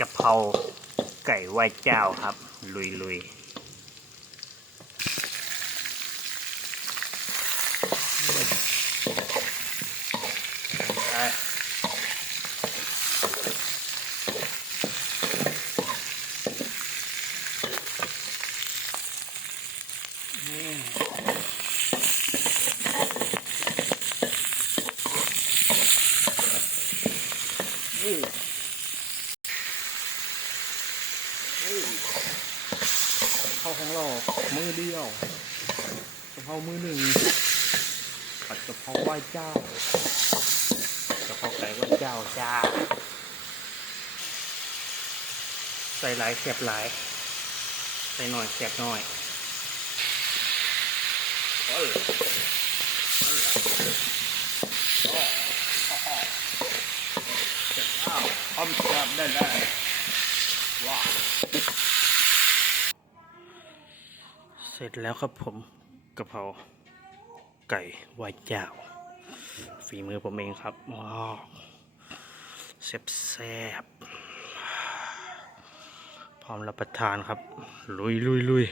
กะเพราไก่ไหว้เจ้าครับ ลุยลุยไป ข้าวของเรามือเดียวกะเพรามือหนึ่งผัดกะเพราไหว้เจ้ากะเพราไก่ไหว้เจ้าจ้า ใส่หลายเสียบหลาย ใส่หน่อยเสียบหน่อยโอ้ยโอ้ยโอ้เสร็จแล้วพร้อมเสียบได้แล้ว เสร็จแล้วครับผมกะเพราไก่ไหวเจ้า ฝีมือผมเองครับว้าวแซ่บแซ่บๆพร้อมรับประทานครับ ลุยลุยลุย